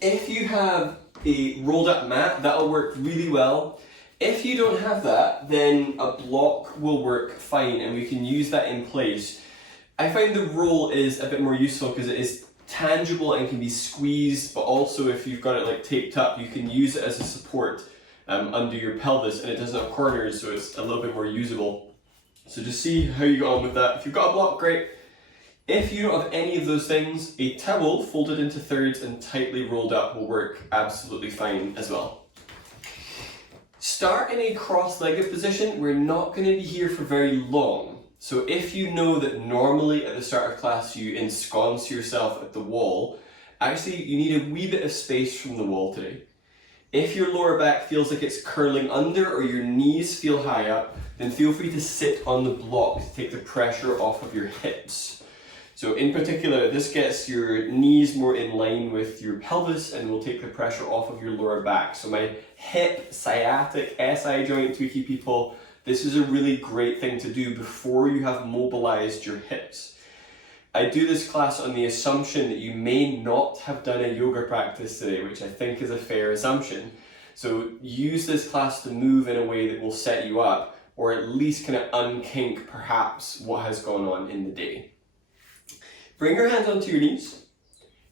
If you have a rolled up mat, that'll work really well. If you don't have that, then a block will work fine and we can use that in place. I find the roll is a bit more useful because it is tangible and can be squeezed, but also if you've got it like taped up, you can use it as a support under your pelvis, and it doesn't have corners, so it's a little bit more usable. So just see how you get on with that. If you've got a block, great. If you don't have any of those things, a towel folded into thirds and tightly rolled up will work absolutely fine as well. Start in a cross-legged position. We're not going to be here for very long. So if you know that normally at the start of class you ensconce yourself at the wall, actually you need a wee bit of space from the wall today. If your lower back feels like it's curling under or your knees feel high up, then feel free to sit on the block to take the pressure off of your hips. So in particular, this gets your knees more in line with your pelvis and will take the pressure off of your lower back. So my hip, sciatic, SI joint tweaky people, this is a really great thing to do before you have mobilized your hips. I do this class on the assumption that you may not have done a yoga practice today, which I think is a fair assumption. So use this class to move in a way that will set you up, or at least kind of unkink perhaps what has gone on in the day. Bring your hands onto your knees,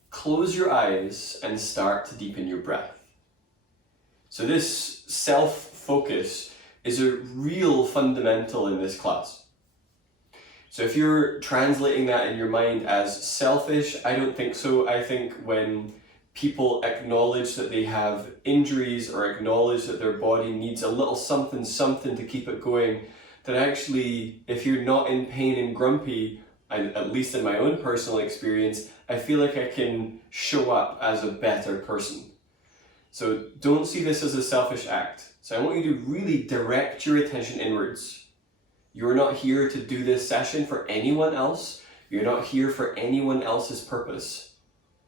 close your eyes, and start to deepen your breath. So this self-focus is a real fundamental in this class. So if you're translating that in your mind as selfish, I don't think so. I think when people acknowledge that they have injuries or acknowledge that their body needs a little something to keep it going, that actually if you're not in pain and grumpy, at least in my own personal experience, I feel like I can show up as a better person. So don't see this as a selfish act. So I want you to really direct your attention inwards. You're not here to do this session for anyone else. You're not here for anyone else's purpose,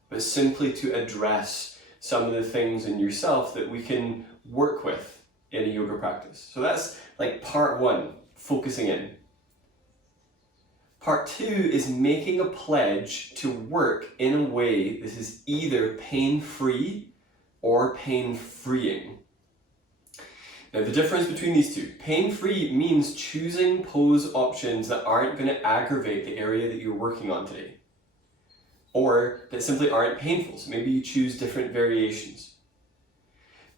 but simply to address some of the things in yourself that we can work with in a yoga practice. So that's like part one, focusing in. Part two is making a pledge to work in a way that is either pain-free or pain-freeing. Now the difference between these two, pain-free means choosing pose options that aren't going to aggravate the area that you're working on today, or that simply aren't painful, so maybe you choose different variations.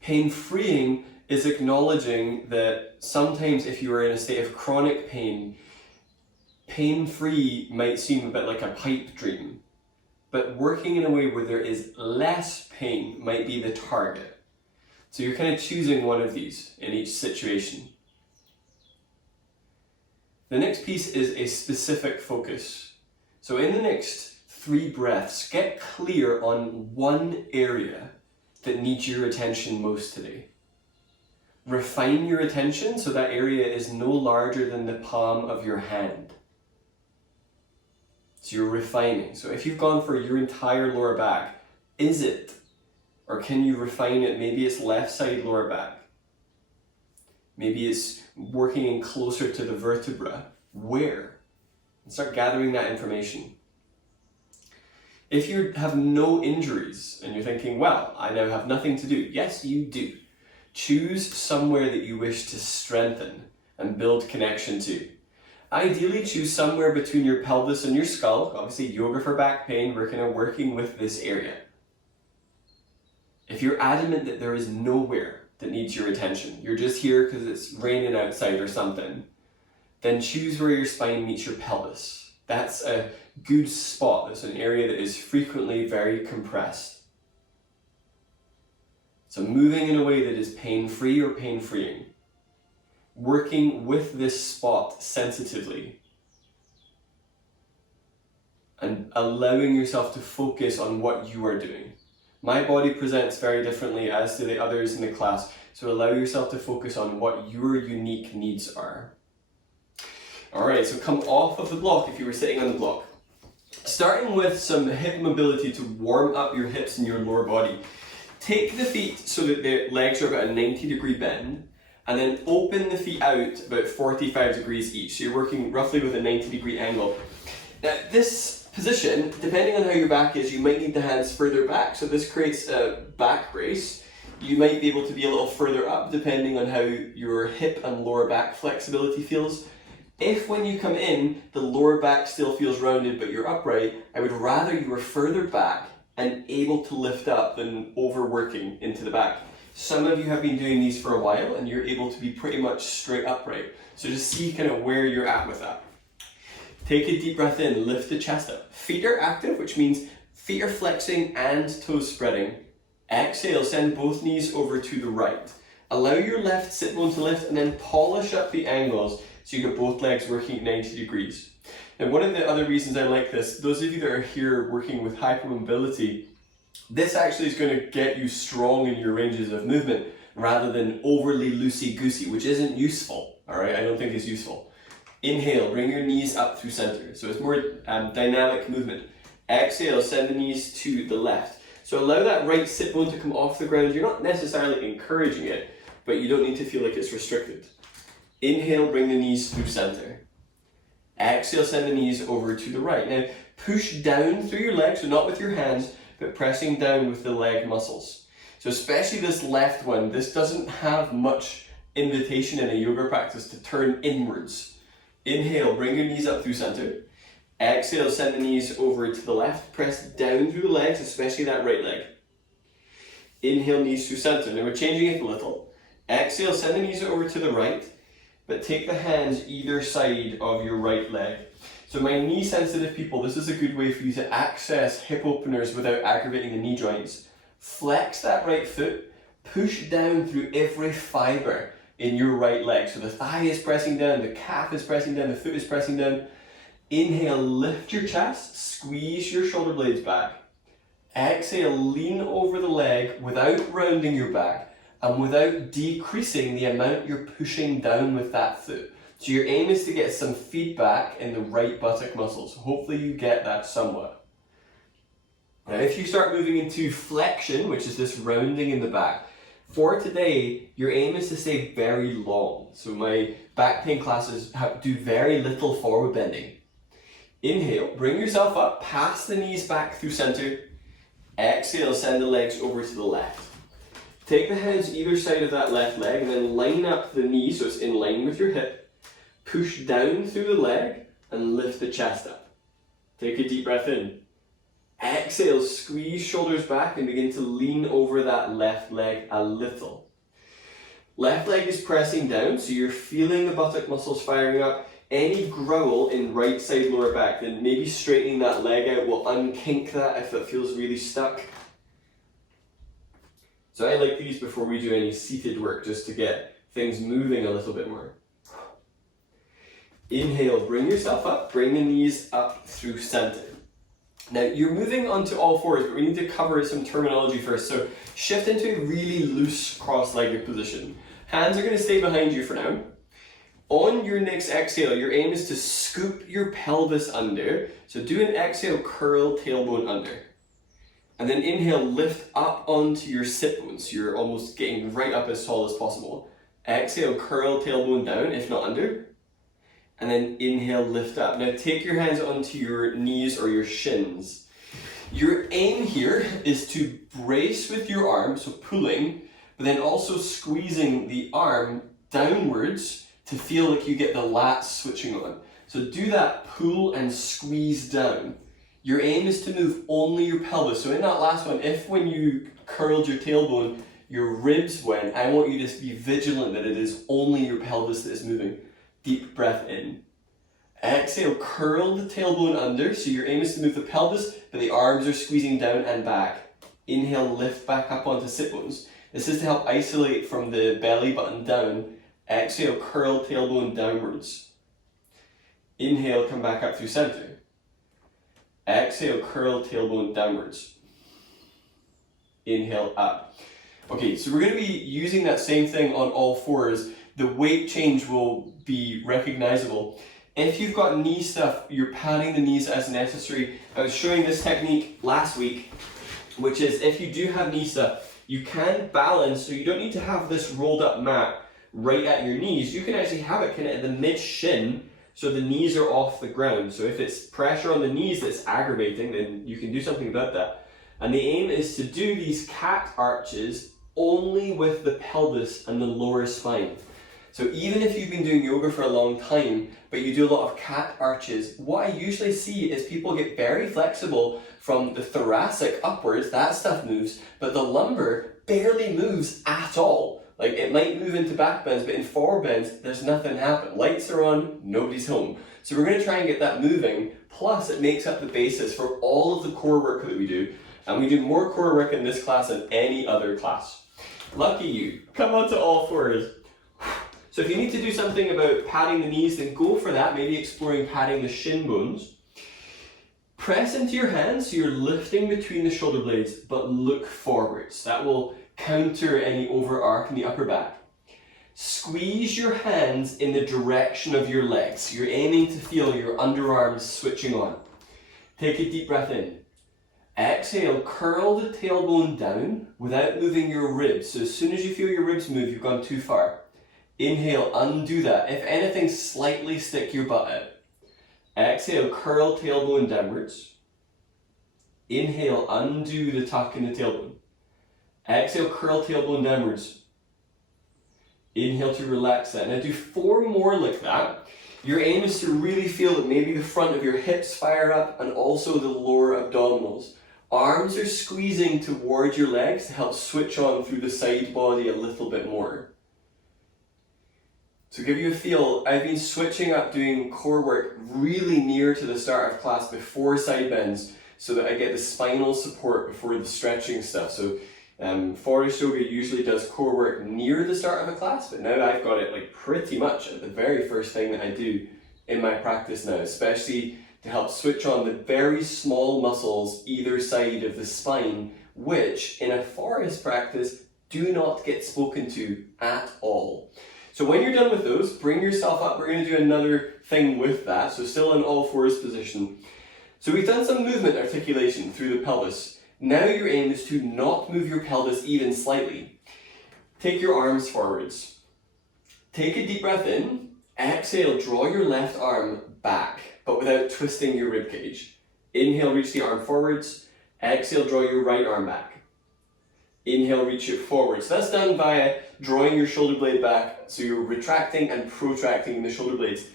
Pain-freeing is acknowledging that sometimes if you are in a state of chronic pain, pain-free might seem a bit like a pipe dream, but working in a way where there is less pain might be the target. So you're kind of choosing one of these in each situation. The next piece is a specific focus. So in the next 3 breaths, get clear on one area that needs your attention most today. Refine your attention so that area is no larger than the palm of your hand. So you're refining. So if you've gone for your entire lower back, is it? Or can you refine it? Maybe it's left side lower back. Maybe it's working in closer to the vertebra. Where? And start gathering that information. If you have no injuries and you're thinking, well, I now have nothing to do. Yes, you do. Choose somewhere that you wish to strengthen and build connection to. Ideally, choose somewhere between your pelvis and your skull. Obviously, yoga for back pain, we're kind of working with this area. If you're adamant that there is nowhere that needs your attention, you're just here because it's raining outside or something, then choose where your spine meets your pelvis. That's a good spot. That's an area that is frequently very compressed. So moving in a way that is pain-free or pain-freeing. Working with this spot sensitively. And allowing yourself to focus on what you are doing. My body presents very differently as do the others in the class, so allow yourself to focus on what your unique needs are. Alright, so come off of the block if you were sitting on the block. Starting with some hip mobility to warm up your hips and your lower body. Take the feet so that the legs are about a 90-degree bend, and then open the feet out about 45 degrees each. So you're working roughly with a 90-degree angle. Now this position, depending on how your back is, you might need the hands further back. So this creates a back brace. You might be able to be a little further up depending on how your hip and lower back flexibility feels. If when you come in, the lower back still feels rounded but you're upright, I would rather you were further back and able to lift up than overworking into the back. Some of you have been doing these for a while and you're able to be pretty much straight upright. So just see kind of where you're at with that. Take a deep breath in, lift the chest up. Feet are active, which means feet are flexing and toes spreading. Exhale, send both knees over to the right. Allow your left sit bone to lift and then polish up the angles so you get both legs working at 90 degrees. And one of the other reasons I like this, those of you that are here working with hypermobility, this actually is going to get you strong in your ranges of movement rather than overly loosey-goosey, which isn't useful, all right? I don't think it's useful. Inhale, bring your knees up through center. So it's more dynamic movement. Exhale, send the knees to the left. So allow that right sit bone to come off the ground. You're not necessarily encouraging it, but you don't need to feel like it's restricted. Inhale, bring the knees through center. Exhale, send the knees over to the right. Now, push down through your legs, so not with your hands, but pressing down with the leg muscles. So especially this left one, this doesn't have much invitation in a yoga practice to turn inwards. Inhale, bring your knees up through center. Exhale, send the knees over to the left. Press down through the legs, especially that right leg. Inhale, knees through center. Now we're changing it a little. Exhale, send the knees over to the right, but take the hands either side of your right leg. So my knee sensitive people, this is a good way for you to access hip openers without aggravating the knee joints. Flex that right foot, push down through every fiber in your right leg. So the thigh is pressing down, the calf is pressing down, the foot is pressing down. Inhale, lift your chest, squeeze your shoulder blades back. Exhale, lean over the leg without rounding your back and without decreasing the amount you're pushing down with that foot. So your aim is to get some feedback in the right buttock muscles. Hopefully you get that somewhat. Now if you start moving into flexion, which is this rounding in the back, for today, your aim is to stay very long. So my back pain classes do very little forward bending. Inhale, bring yourself up, pass the knees back through center. Exhale, send the legs over to the left. Take the hands either side of that left leg and then line up the knee so it's in line with your hip. Push down through the leg and lift the chest up. Take a deep breath in. Exhale, squeeze shoulders back and begin to lean over that left leg a little. Left leg is pressing down, so you're feeling the buttock muscles firing up. Any growl in right side lower back, then maybe straightening that leg out will unkink that if it feels really stuck. So I like these before we do any seated work, just to get things moving a little bit more. Inhale, bring yourself up, bring the knees up through center. Now you're moving onto all fours, but we need to cover some terminology first. So shift into a really loose cross-legged position. Hands are going to stay behind you for now. On your next exhale, your aim is to scoop your pelvis under. So do an exhale, curl tailbone under. And then inhale, lift up onto your sit bones. So you're almost getting right up as tall as possible. Exhale, curl tailbone down, if not under. And then inhale, lift up. Now take your hands onto your knees or your shins. Your aim here is to brace with your arm, so pulling, but then also squeezing the arm downwards to feel like you get the lats switching on. So do that pull and squeeze down. Your aim is to move only your pelvis. So in that last one, if when you curled your tailbone, your ribs went, I want you to be vigilant that it is only your pelvis that is moving. Deep breath in. Exhale, curl the tailbone under, so your aim is to move the pelvis, but the arms are squeezing down and back. Inhale, lift back up onto sit bones. This is to help isolate from the belly button down. Exhale, curl tailbone downwards. Inhale, come back up through center. Exhale, curl tailbone downwards. Inhale, up. Okay, so we're going to be using that same thing on all fours. The weight change will be recognizable. If you've got knee stuff, you're padding the knees as necessary. I was showing this technique last week, which is if you do have knee stuff, you can balance, so you don't need to have this rolled up mat right at your knees. You can actually have it kind of at the mid shin, so the knees are off the ground. So if it's pressure on the knees that's aggravating, then you can do something about that. And the aim is to do these cat arches only with the pelvis and the lower spine. So even if you've been doing yoga for a long time, but you do a lot of cat arches, what I usually see is people get very flexible from the thoracic upwards, that stuff moves, but the lumbar barely moves at all. Like it might move into back bends, but in forward bends, there's nothing happening. Lights are on, nobody's home. So we're going to try and get that moving, plus it makes up the basis for all of the core work that we do. And we do more core work in this class than any other class. Lucky you. Come on to all fours. So if you need to do something about padding the knees, then go for that, maybe exploring padding the shin bones. Press into your hands so you're lifting between the shoulder blades, but look forwards. That will counter any over arc in the upper back. Squeeze your hands in the direction of your legs. You're aiming to feel your underarms switching on. Take a deep breath in. Exhale, curl the tailbone down without moving your ribs. So as soon as you feel your ribs move, you've gone too far. Inhale, undo that. If anything, slightly stick your butt out. Exhale, curl tailbone downwards. Inhale, undo the tuck in the tailbone. Exhale, curl tailbone downwards. Inhale to relax that. Now do 4 more like that. Your aim is to really feel that maybe the front of your hips fire up and also the lower abdominals. Arms are squeezing towards your legs to help switch on through the side body a little bit more. To give you a feel, I've been switching up doing core work really near to the start of class before side bends so that I get the spinal support before the stretching stuff. So Forest Yoga usually does core work near the start of a class, but now I've got it like pretty much at the very first thing that I do in my practice now, especially to help switch on the very small muscles either side of the spine, which in a forest practice do not get spoken to at all. So when you're done with those, bring yourself up. We're going to do another thing with that, so still in all fours position. So we've done some movement articulation through the pelvis. Now your aim is to not move your pelvis even slightly. Take your arms forwards. Take a deep breath in. Exhale, draw your left arm back, but without twisting your rib cage. Inhale, reach the arm forwards. Exhale, draw your right arm back. Inhale, reach it forward. So that's done via drawing your shoulder blade back, so you're retracting and protracting the shoulder blades.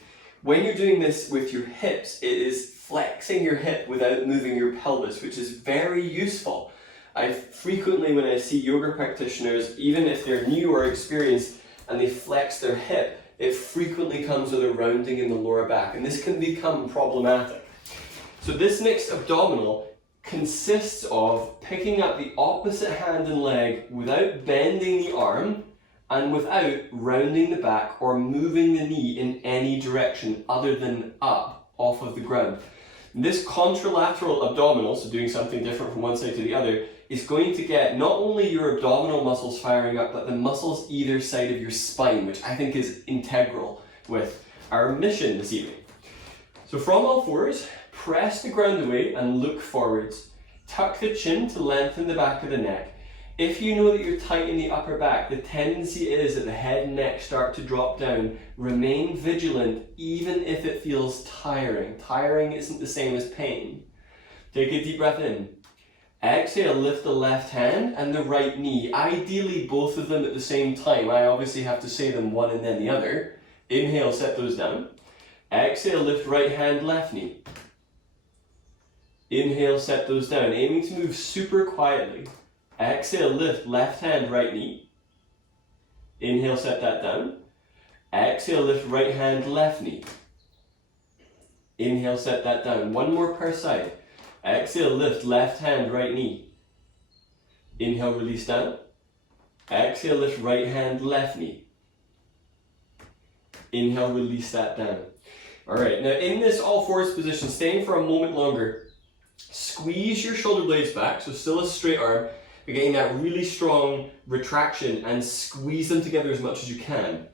When you're doing this with your hips, it is flexing your hip without moving your pelvis, which is very useful. I frequently, when I see yoga practitioners, even if they're new or experienced, and they flex their hip, it frequently comes with a rounding in the lower back, and this can become problematic. So this next abdominal consists of picking up the opposite hand and leg without bending the arm and without rounding the back or moving the knee in any direction other than up off of the ground. This contralateral abdominal, so doing something different from one side to the other, is going to get not only your abdominal muscles firing up, but the muscles either side of your spine, which I think is integral with our mission this evening. So from all fours, press the ground away and look forwards. Tuck the chin to lengthen the back of the neck. If you know that you're tight in the upper back, the tendency is that the head and neck start to drop down. Remain vigilant even if it feels tiring. Tiring isn't the same as pain. Take a deep breath in. Exhale, lift the left hand and the right knee. Ideally both of them at the same time. I obviously have to say them one and then the other. Inhale, set those down. Exhale, lift right hand, left knee. Inhale, set those down, aiming to move super quietly. Exhale, lift left hand, right knee. Inhale, set that down. Exhale, lift right hand, left knee. Inhale, set that down. One more per side. Exhale, lift left hand, right knee. Inhale, release down. Exhale, lift right hand, left knee. Inhale, release that down. All right, now in this all fours position, staying for a moment longer, squeeze your shoulder blades back, so still a straight arm. You're getting that really strong retraction and squeeze them together as much as you can.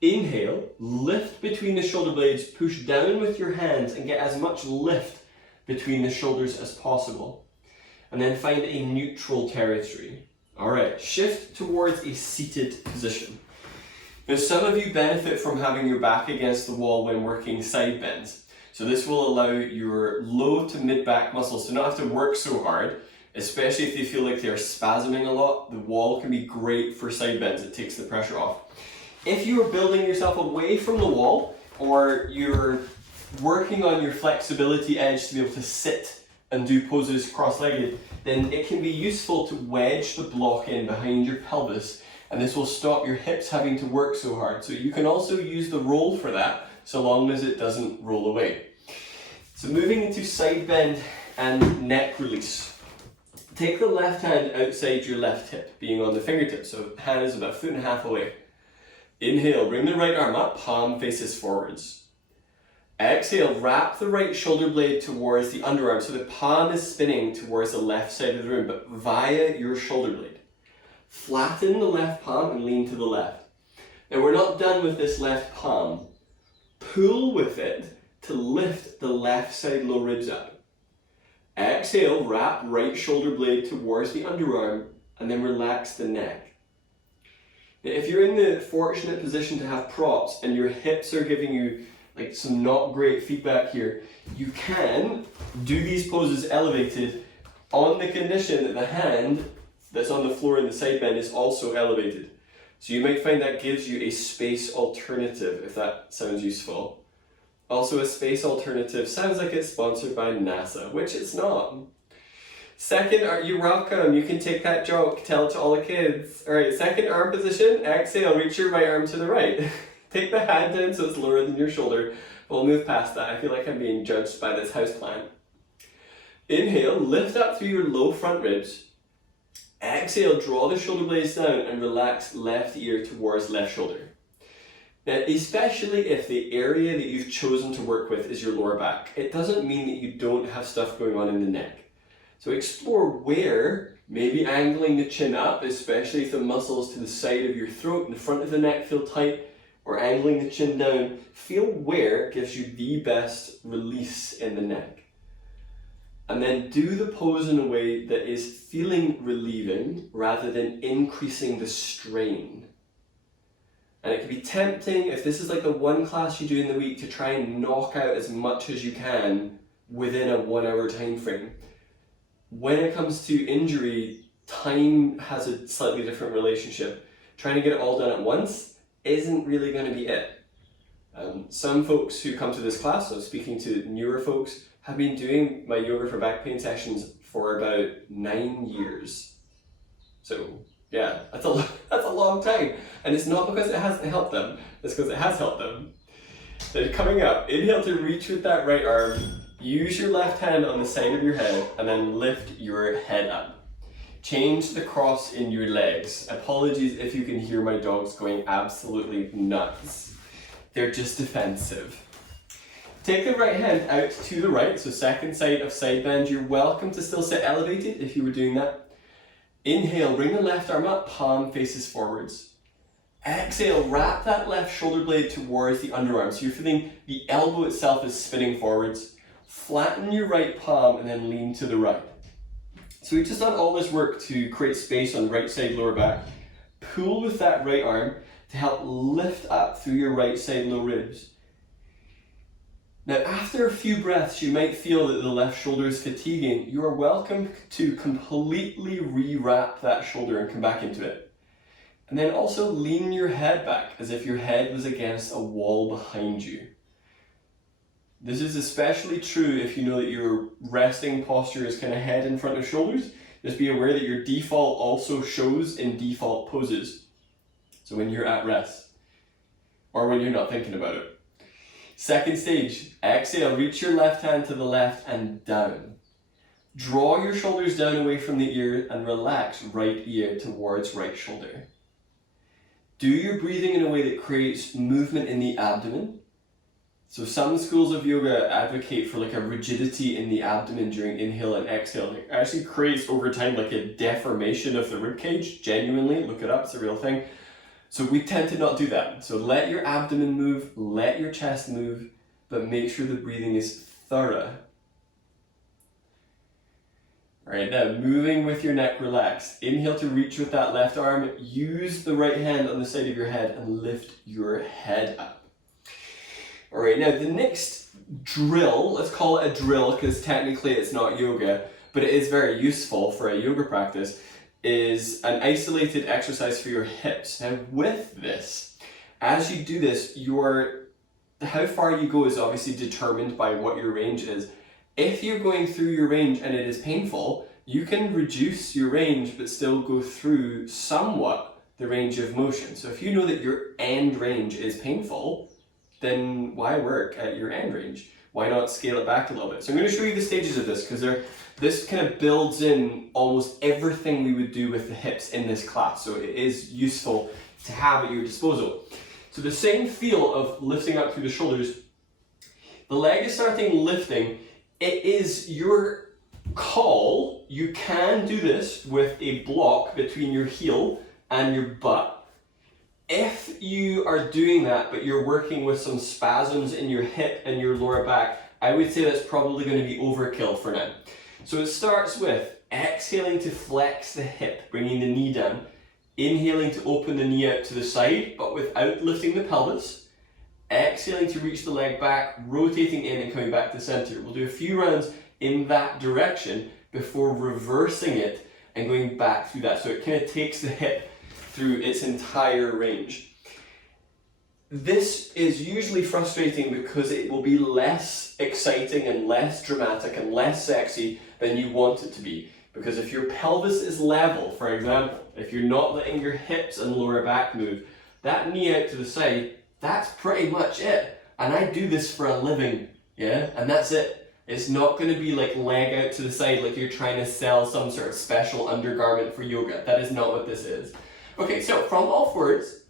Inhale, lift between the shoulder blades, push down with your hands and get as much lift between the shoulders as possible. And then find a neutral territory. All right, shift towards a seated position. Now, some of you benefit from having your back against the wall when working side bends. So this will allow your low to mid back muscles to not have to work so hard, especially if they feel like they're spasming a lot. The wall can be great for side bends. It takes the pressure off. If you are building yourself away from the wall, or you're working on your flexibility edge to be able to sit and do poses cross-legged, then it can be useful to wedge the block in behind your pelvis, and this will stop your hips having to work so hard. So you can also use the roll for that, so long as it doesn't roll away. So moving into side bend and neck release. Take the left hand outside your left hip, being on the fingertips, so hand is about 1.5 feet away. Inhale, bring the right arm up, palm faces forwards. Exhale, wrap the right shoulder blade towards the underarm, so the palm is spinning towards the left side of the room, but via your shoulder blade. Flatten the left palm and lean to the left. Now we're not done with this left palm. Pull with it to lift the left side low ribs up. Exhale, wrap right shoulder blade towards the underarm and then relax the neck. Now, if you're in the fortunate position to have props and your hips are giving you like some not great feedback here, you can do these poses elevated on the condition that the hand that's on the floor in the side bend is also elevated. So you might find that gives you a space alternative, if that sounds useful. Also, a space alternative sounds like it's sponsored by NASA, which it's not. Second, you're welcome. You can take that joke, tell it to all the kids. All right, second arm position. Exhale, reach your right arm to the right. Take the hand down so it's lower than your shoulder. We'll move past that. I feel like I'm being judged by this houseplant. Inhale, lift up through your low front ribs. Exhale, draw the shoulder blades down and relax left ear towards left shoulder. Now, especially if the area that you've chosen to work with is your lower back, it doesn't mean that you don't have stuff going on in the neck. So explore where, maybe angling the chin up, especially if the muscles to the side of your throat and the front of the neck feel tight, or angling the chin down, feel where gives you the best release in the neck. And then do the pose in a way that is feeling relieving rather than increasing the strain. And it can be tempting, if this is like the one class you do in the week, to try and knock out as much as you can within a 1 hour time frame. When it comes to injury, time has a slightly different relationship. Trying to get it all done at once isn't really going to be it. Some folks who come to this class, so speaking to newer folks, have been doing my yoga for back pain sessions for about 9 years. So yeah, that's a long time. And it's not because it hasn't helped them, it's because it has helped them. Then coming up, inhale to reach with that right arm, use your left hand on the side of your head, and then lift your head up. Change the cross in your legs. Apologies if you can hear my dogs going absolutely nuts. They're just defensive. Take the right hand out to the right, so second side of side bend. You're welcome to still sit elevated if you were doing that. Inhale, bring the left arm up, palm faces forwards. Exhale, wrap that left shoulder blade towards the underarm. So you're feeling the elbow itself is spinning forwards. Flatten your right palm and then lean to the right. So we've just done all this work to create space on right side lower back. Pull with that right arm to help lift up through your right side low ribs. Now, after a few breaths, you might feel that the left shoulder is fatiguing. You are welcome to completely rewrap that shoulder and come back into it. And then also lean your head back as if your head was against a wall behind you. This is especially true if you know that your resting posture is kind of head in front of shoulders. Just be aware that your default also shows in default poses. So when you're at rest, or when you're not thinking about it. Second stage, exhale, reach your left hand to the left and down. Draw your shoulders down away from the ear and relax right ear towards right shoulder. Do your breathing in a way that creates movement in the abdomen. So some schools of yoga advocate for like a rigidity in the abdomen during inhale and exhale. It actually creates over time like a deformation of the rib cage. Genuinely, look it up, it's a real thing. So we tend to not do that. So let your abdomen move, let your chest move, but make sure the breathing is thorough. Alright, now moving with your neck relaxed. Inhale to reach with that left arm. Use the right hand on the side of your head and lift your head up. Alright, now the next drill, let's call it a drill because technically it's not yoga, but it is very useful for a yoga practice, is an isolated exercise for your hips. Now with this, as you do this, how far you go is obviously determined by what your range is. If you're going through your range and it is painful, you can reduce your range but still go through somewhat the range of motion. So if you know that your end range is painful, then why work at your end range? Why not scale it back a little bit? So I'm going to show you the stages of this because this kind of builds in almost everything we would do with the hips in this class. So it is useful to have at your disposal. So the same feel of lifting up through the shoulders, the leg is starting lifting. It is your call. You can do this with a block between your heel and your butt. If you are doing that, but you're working with some spasms in your hip and your lower back, I would say that's probably going to be overkill for now. So it starts with exhaling to flex the hip, bringing the knee down. Inhaling to open the knee out to the side, but without lifting the pelvis. Exhaling to reach the leg back, rotating in and coming back to center. We'll do a few rounds in that direction before reversing it and going back through that. So it kind of takes the hip through its entire range. This is usually frustrating because it will be less exciting and less dramatic and less sexy than you want it to be. Because if your pelvis is level, for example, if you're not letting your hips and lower back move, that knee out to the side, that's pretty much it. And I do this for a living, yeah? And that's it. It's not going to be like leg out to the side like you're trying to sell some sort of special undergarment for yoga. That is not what this is. Okay, so from all forwards.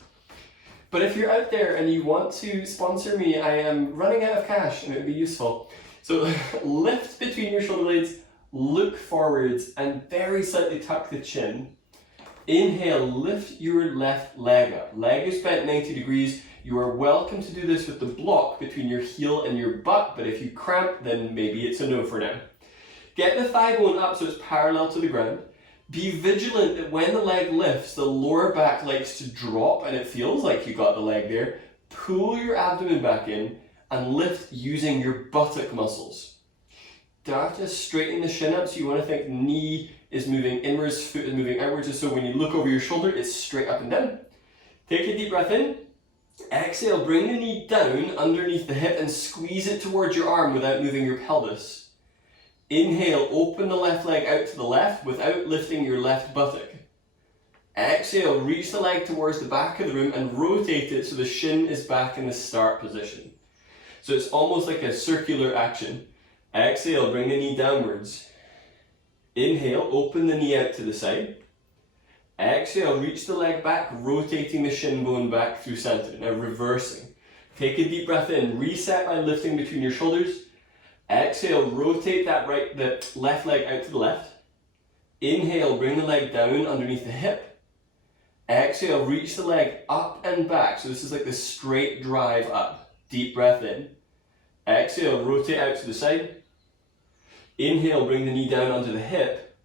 But if you're out there and you want to sponsor me, I am running out of cash and it would be useful. So lift between your shoulder blades, look forwards and very slightly tuck the chin. Inhale, lift your left leg up. Leg is bent 90 degrees. You are welcome to do this with the block between your heel and your butt, but if you cramp, then maybe it's a no for now. Get the thigh bone up so it's parallel to the ground. Be vigilant that when the leg lifts, the lower back likes to drop and it feels like you got the leg there. Pull your abdomen back in and lift using your buttock muscles. Don't have to straighten the shin up, so you want to think knee is moving inwards, foot is moving outwards, so when you look over your shoulder, it's straight up and down. Take a deep breath in. Exhale, bring the knee down underneath the hip and squeeze it towards your arm without moving your pelvis. Inhale, open the left leg out to the left without lifting your left buttock. Exhale, reach the leg towards the back of the room and rotate it so the shin is back in the start position. So it's almost like a circular action. Exhale, bring the knee downwards. Inhale, open the knee out to the side. Exhale, reach the leg back, rotating the shin bone back through center. Now reversing. Take a deep breath in, reset by lifting between your shoulders. Exhale, rotate that left leg out to the left. Inhale, bring the leg down underneath the hip. Exhale, reach the leg up and back. So this is like the straight drive up. Deep breath in. Exhale, rotate out to the side. Inhale, bring the knee down onto the hip.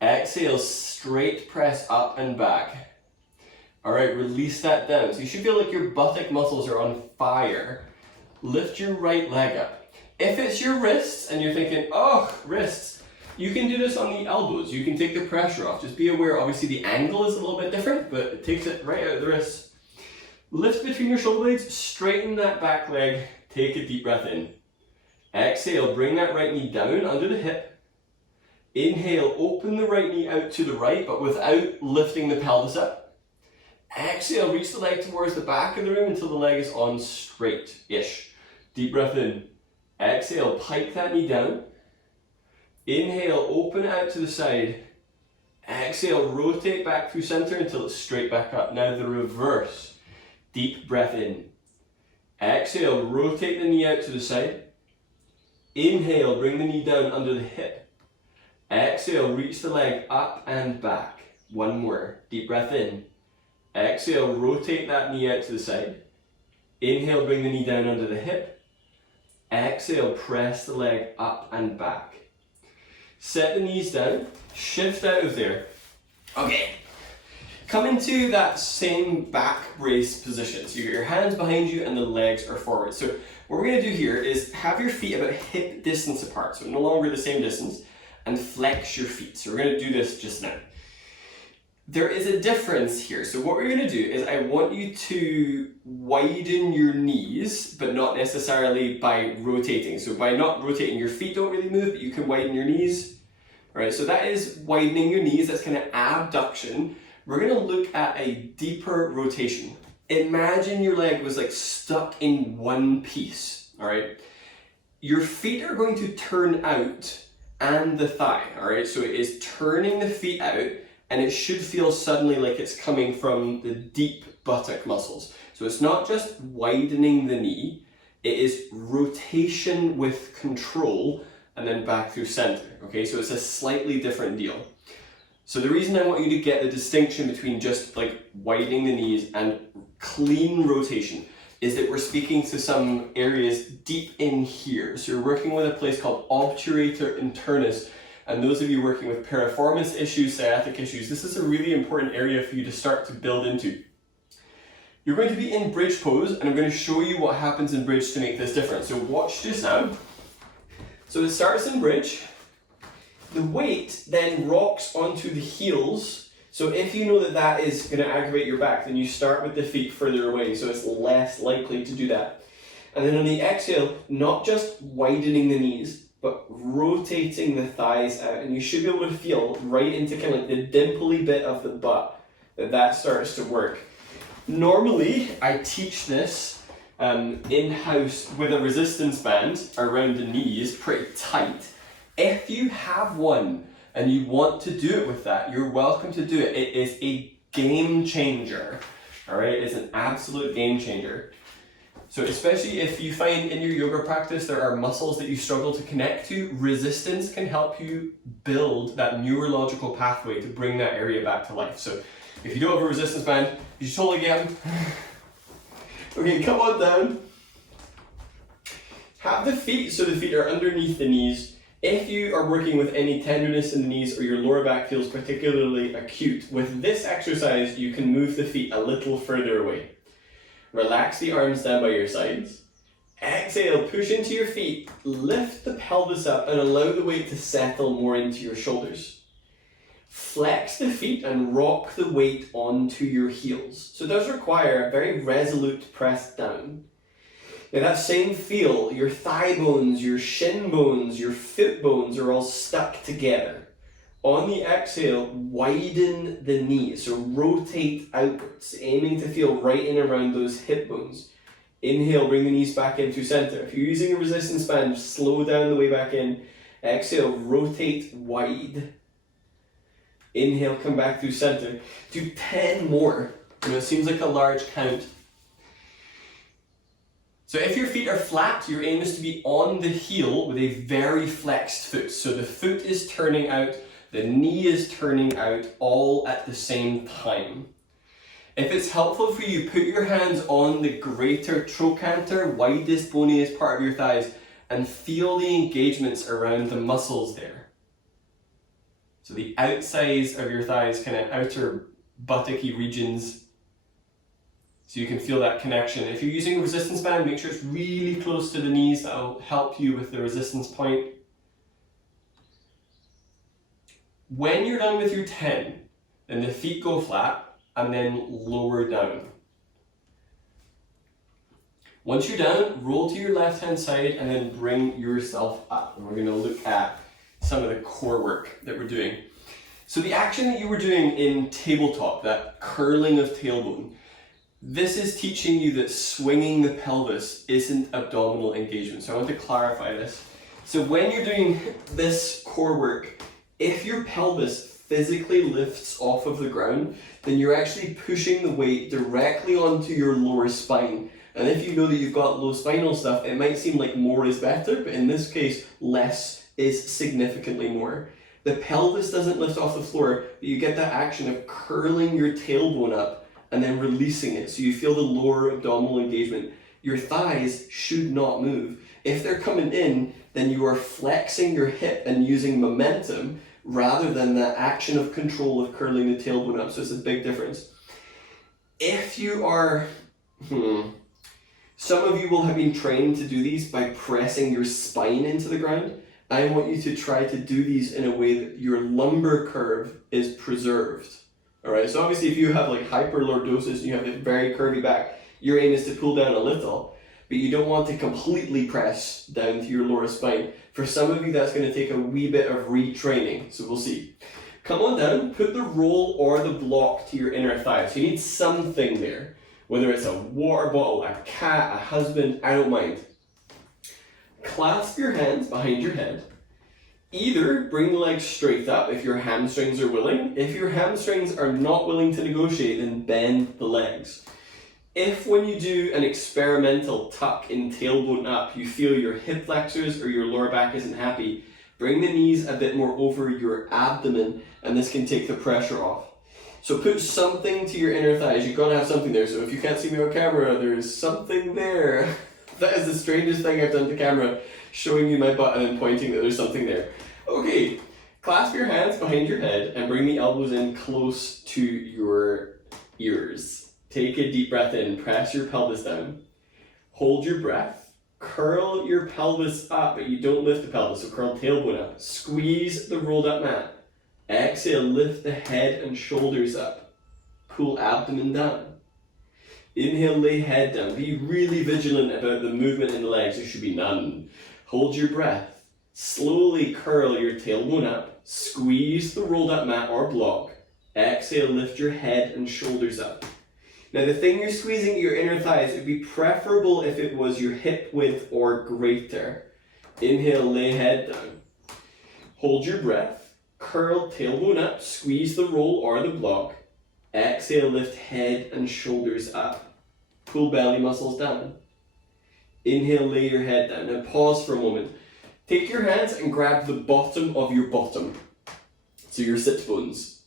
Exhale, straight press up and back. Alright, release that down. So you should feel like your buttock muscles are on fire. Lift your right leg up. If it's your wrists and you're thinking, oh, wrists, you can do this on the elbows. You can take the pressure off. Just be aware, obviously the angle is a little bit different, but it takes it right out of the wrists. Lift between your shoulder blades, straighten that back leg, take a deep breath in. Exhale, bring that right knee down under the hip. Inhale, open the right knee out to the right, but without lifting the pelvis up. Exhale, reach the leg towards the back of the room until the leg is on straight-ish. Deep breath in. Exhale, pike that knee down. Inhale, open it out to the side. Exhale, rotate back through center until it's straight back up. Now the reverse. Deep breath in. Exhale, rotate the knee out to the side. Inhale, bring the knee down under the hip. Exhale, reach the leg up and back. One more. Deep breath in. Exhale, rotate that knee out to the side. Inhale, bring the knee down under the hip. Exhale, press the leg up and back. Set the knees down, shift out of there. Okay. Come into that same back brace position. So you got your hands behind you and the legs are forward. So what we're going to do here is have your feet about hip distance apart, so no longer the same distance, and flex your feet. So we're going to do this just now. There is a difference here. So what we're going to do is I want you to widen your knees, but not necessarily by rotating. So by not rotating, your feet don't really move, but you can widen your knees. All right, so that is widening your knees. That's kind of abduction. We're going to look at a deeper rotation. Imagine your leg was like stuck in one piece, all right? Your feet are going to turn out and the thigh, all right? So it is turning the feet out, and it should feel suddenly like it's coming from the deep buttock muscles. So it's not just widening the knee, it is rotation with control and then back through center, okay? So it's a slightly different deal. So the reason I want you to get the distinction between just like widening the knees and clean rotation is that we're speaking to some areas deep in here. So you're working with a place called obturator internus, and those of you working with piriformis issues, sciatic issues, this is a really important area for you to start to build into. You're going to be in bridge pose, and I'm going to show you what happens in bridge to make this different. So watch this now. So it starts in bridge. The weight then rocks onto the heels. So if you know that that is going to aggravate your back, then you start with the feet further away, so it's less likely to do that. And then on the exhale, not just widening the knees, but rotating the thighs out. And you should be able to feel right into kind of like the dimply bit of the butt that starts to work. Normally, I teach this in-house with a resistance band around the knees, pretty tight. If you have one and you want to do it with that, you're welcome to do it. It is a game changer, all right? It's an absolute game changer. So especially if you find in your yoga practice there are muscles that you struggle to connect to, resistance can help you build that neurological pathway to bring that area back to life. So if you don't have a resistance band, you should totally get them. Okay, come on down. Have the feet so the feet are underneath the knees. If you are working with any tenderness in the knees or your lower back feels particularly acute, with this exercise you can move the feet a little further away. Relax the arms down by your sides. Exhale, push into your feet, lift the pelvis up and allow the weight to settle more into your shoulders. Flex the feet and rock the weight onto your heels. So it does require a very resolute press down. Now that same feel, your thigh bones, your shin bones, your foot bones are all stuck together. On the exhale, widen the knees, so rotate outwards, aiming to feel right in around those hip bones. Inhale, bring the knees back into center. If you're using a resistance band, slow down the way back in. Exhale, rotate wide. Inhale, come back through center. Do 10 more. It seems like a large count. So if your feet are flat, your aim is to be on the heel with a very flexed foot. So the foot is turning out, the knee is turning out, all at the same time. If it's helpful for you, put your hands on the greater trochanter, widest, boniest part of your thighs, and feel the engagements around the muscles there. So the outsides of your thighs, kind of outer buttocky regions, so you can feel that connection. If you're using a resistance band, make sure it's really close to the knees. That'll help you with the resistance point. When you're done with your 10, then the feet go flat and then lower down. Once you're done, roll to your left hand side and then bring yourself up. And we're going to look at some of the core work that we're doing. So the action that you were doing in tabletop, that curling of tailbone, this is teaching you that swinging the pelvis isn't abdominal engagement. So I want to clarify this. So when you're doing this core work, if your pelvis physically lifts off of the ground, then you're actually pushing the weight directly onto your lower spine. And if you know that you've got low spinal stuff, it might seem like more is better, but in this case, less is significantly more. The pelvis doesn't lift off the floor, but you get that action of curling your tailbone up and then releasing it, so you feel the lower abdominal engagement. Your thighs should not move. If they're coming in, then you are flexing your hip and using momentum rather than the action of control of curling the tailbone up. So it's a big difference. If you are, some of you will have been trained to do these by pressing your spine into the ground. I want you to try to do these in a way that your lumbar curve is preserved. All right, so obviously if you have like hyperlordosis and you have a very curvy back, your aim is to pull down a little, but you don't want to completely press down to your lower spine. For some of you, that's going to take a wee bit of retraining, so we'll see. Come on down, put the roll or the block to your inner thigh. So you need something there, whether it's a water bottle, a cat, a husband, I don't mind. Clasp your hands behind your head. Either bring the legs straight up if your hamstrings are willing. If your hamstrings are not willing to negotiate, then bend the legs. If when you do an experimental tuck in tailbone up, you feel your hip flexors or your lower back isn't happy, bring the knees a bit more over your abdomen and this can take the pressure off. So put something to your inner thighs. You've got to have something there. So if you can't see me on camera, there's something there. That is the strangest thing I've done to camera, showing you my butt and then pointing that there's something there. Okay, clasp your hands behind your head and bring the elbows in close to your ears. Take a deep breath in, press your pelvis down. Hold your breath, curl your pelvis up, but you don't lift the pelvis, so curl tailbone up. Squeeze the rolled up mat. Exhale, lift the head and shoulders up. Pull abdomen down. Inhale, lay head down. Be really vigilant about the movement in the legs. There should be none. Hold your breath. Slowly curl your tailbone up. Squeeze the rolled up mat or block. Exhale, lift your head and shoulders up. Now the thing you're squeezing at your inner thighs, it would be preferable if it was your hip width or greater. Inhale, lay head down. Hold your breath. Curl tailbone up. Squeeze the roll or the block. Exhale, lift head and shoulders up. Pull belly muscles down. Inhale, lay your head down. Now pause for a moment. Take your hands and grab the bottom of your bottom. So your sit bones.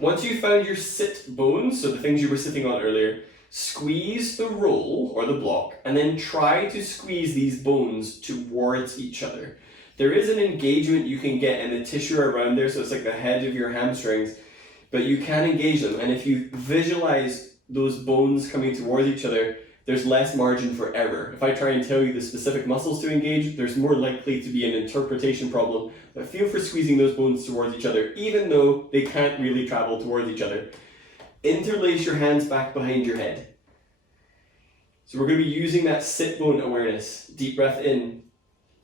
Once you've found your sit bones, so the things you were sitting on earlier, squeeze the roll or the block and then try to squeeze these bones towards each other. There is an engagement you can get in the tissue around there, so it's like the head of your hamstrings, but you can engage them, and if you visualize those bones coming towards each other, there's less margin for error. If I try and tell you the specific muscles to engage, there's more likely to be an interpretation problem. But feel for squeezing those bones towards each other, even though they can't really travel towards each other. Interlace your hands back behind your head. So we're going to be using that sit bone awareness. Deep breath in.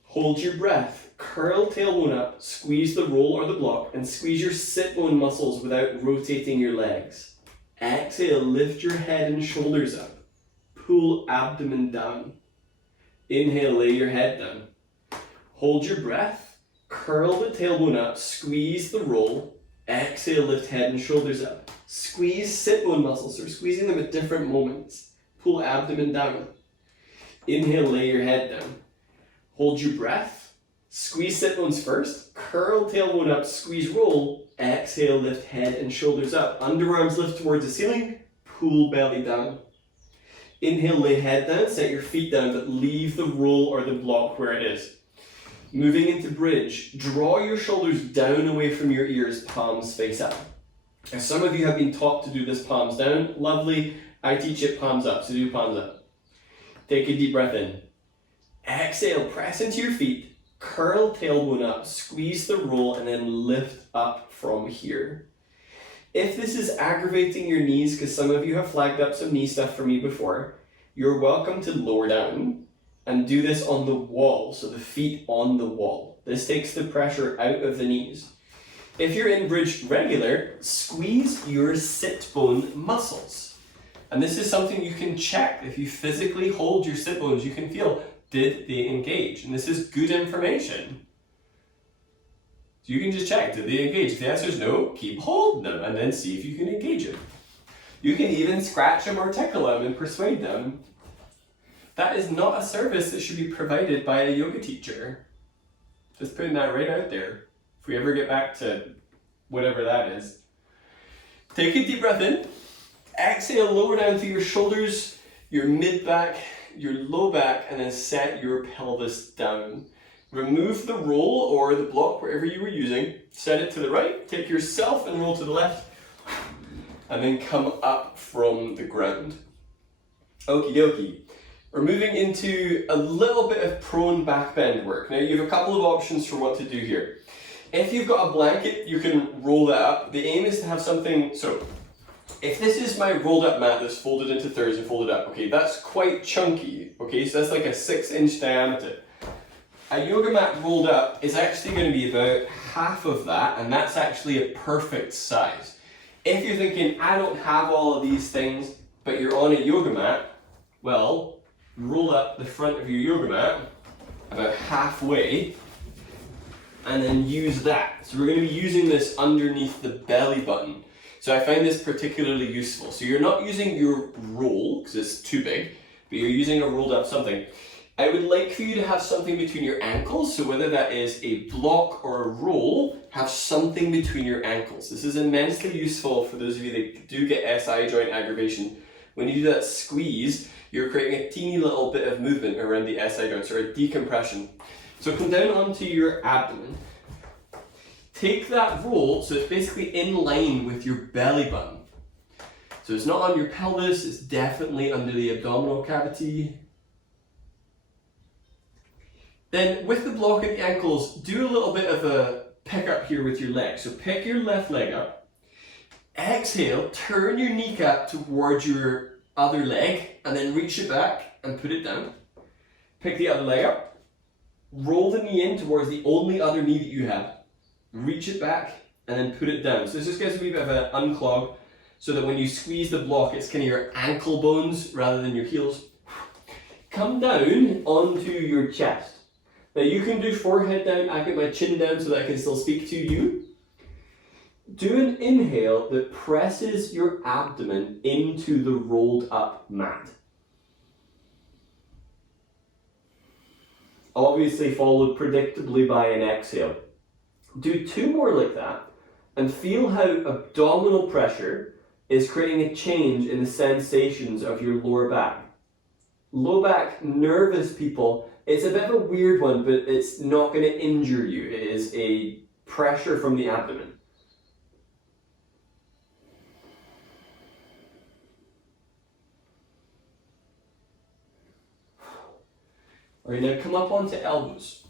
Hold your breath. Curl tailbone up. Squeeze the roll or the block and squeeze your sit bone muscles without rotating your legs. Exhale, lift your head and shoulders up. Pull abdomen down. Inhale, lay your head down. Hold your breath. Curl the tailbone up. Squeeze the roll. Exhale, lift head and shoulders up. Squeeze sit bone muscles. So we're squeezing them at different moments. Pull abdomen down. Inhale, lay your head down. Hold your breath. Squeeze sit bones first. Curl tailbone up. Squeeze roll. Exhale, lift head and shoulders up. Underarms lift towards the ceiling. Pull belly down. Inhale, lay head down, set your feet down, but leave the roll or the block where it is. Moving into bridge, draw your shoulders down away from your ears, palms face up. Now, some of you have been taught to do this palms down. Lovely. I teach it palms up, so do palms up. Take a deep breath in. Exhale, press into your feet, curl tailbone up, squeeze the roll, and then lift up from here. If this is aggravating your knees, because some of you have flagged up some knee stuff for me before, you're welcome to lower down and do this on the wall, so the feet on the wall. This takes the pressure out of the knees. If you're in bridge regular, squeeze your sit bone muscles. And this is something you can check. If you physically hold your sit bones, you can feel, did they engage? And this is good information. So you can just check, did they engage? If the answer is no, keep holding them and then see if you can engage them. You can even scratch them or tickle them and persuade them. That is not a service that should be provided by a yoga teacher. Just putting that right out there. If we ever get back to whatever that is. Take a deep breath in. Exhale, lower down through your shoulders, your mid back, your low back, and then set your pelvis down. remove the roll or the block, wherever you were using, set it to the right, take yourself and roll to the left, and then come up from the ground. Okie dokie. We're moving into a little bit of prone back bend work. Now you have a couple of options for what to do here. If you've got a blanket, you can roll that up. The aim is to have something, so if this is my rolled up mat that's folded into thirds and folded up, okay, that's quite chunky, okay, so that's like a 6-inch diameter. A yoga mat rolled up is actually going to be about half of that, and that's actually a perfect size. If you're thinking, I don't have all of these things, but you're on a yoga mat, well, roll up the front of your yoga mat about halfway, and then use that. So we're going to be using this underneath the belly button. So I find this particularly useful. So you're not using your roll, because it's too big, but you're using a rolled up something. I would like for you to have something between your ankles, so whether that is a block or a roll, have something between your ankles. This is immensely useful for those of you that do get SI joint aggravation. When you do that squeeze, you're creating a teeny little bit of movement around the SI joints, or a decompression. So come down onto your abdomen. Take that roll, so it's basically in line with your belly button. So it's not on your pelvis, it's definitely under the abdominal cavity. Then with the block at the ankles, do a little bit of a pick up here with your leg. So pick your left leg up, exhale, turn your kneecap towards your other leg, and then reach it back and put it down. Pick the other leg up, roll the knee in towards the only other knee that you have, reach it back, and then put it down. So this just gives a wee bit of an unclog, so that when you squeeze the block, it's kind of your ankle bones rather than your heels. Come down onto your chest. Now you can do forehead down, I get my chin down so that I can still speak to you. Do an inhale that presses your abdomen into the rolled up mat. Obviously followed predictably by an exhale. Do 2 more like that and feel how abdominal pressure is creating a change in the sensations of your lower back. Low back, nervous people, it's a bit of a weird one, but it's not going to injure you. It is a pressure from the abdomen. Alright, now come up onto elbows.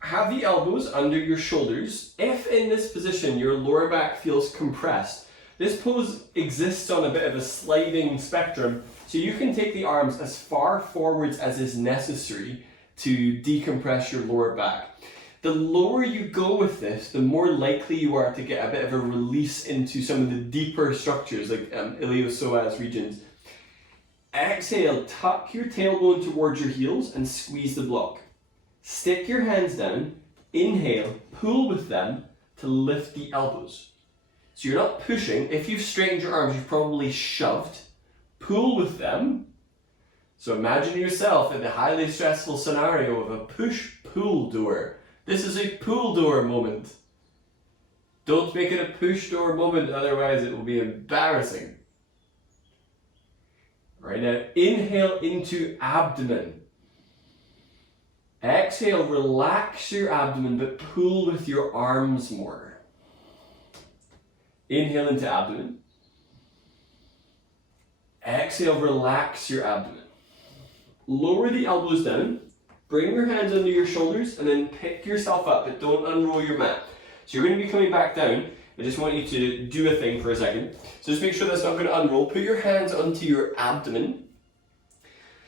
Have the elbows under your shoulders. If in this position your lower back feels compressed, this pose exists on a bit of a sliding spectrum, so you can take the arms as far forwards as is necessary to decompress your lower back. The lower you go with this, the more likely you are to get a bit of a release into some of the deeper structures like iliopsoas regions. Exhale, tuck your tailbone towards your heels and squeeze the block. Stick your hands down, inhale, pull with them to lift the elbows. So you're not pushing. If you've straightened your arms, you've probably shoved. Pull with them. So imagine yourself in the highly stressful scenario of a push-pull door. This is a pull door moment. Don't make it a push door moment, otherwise it will be embarrassing. Right now, inhale into abdomen. Exhale, relax your abdomen, but pull with your arms more. Inhale into abdomen. Exhale, relax your abdomen. Lower the elbows down. Bring your hands under your shoulders and then pick yourself up, but don't unroll your mat. So you're going to be coming back down. I just want you to do a thing for a second. So just make sure that's not going to unroll. Put your hands onto your abdomen.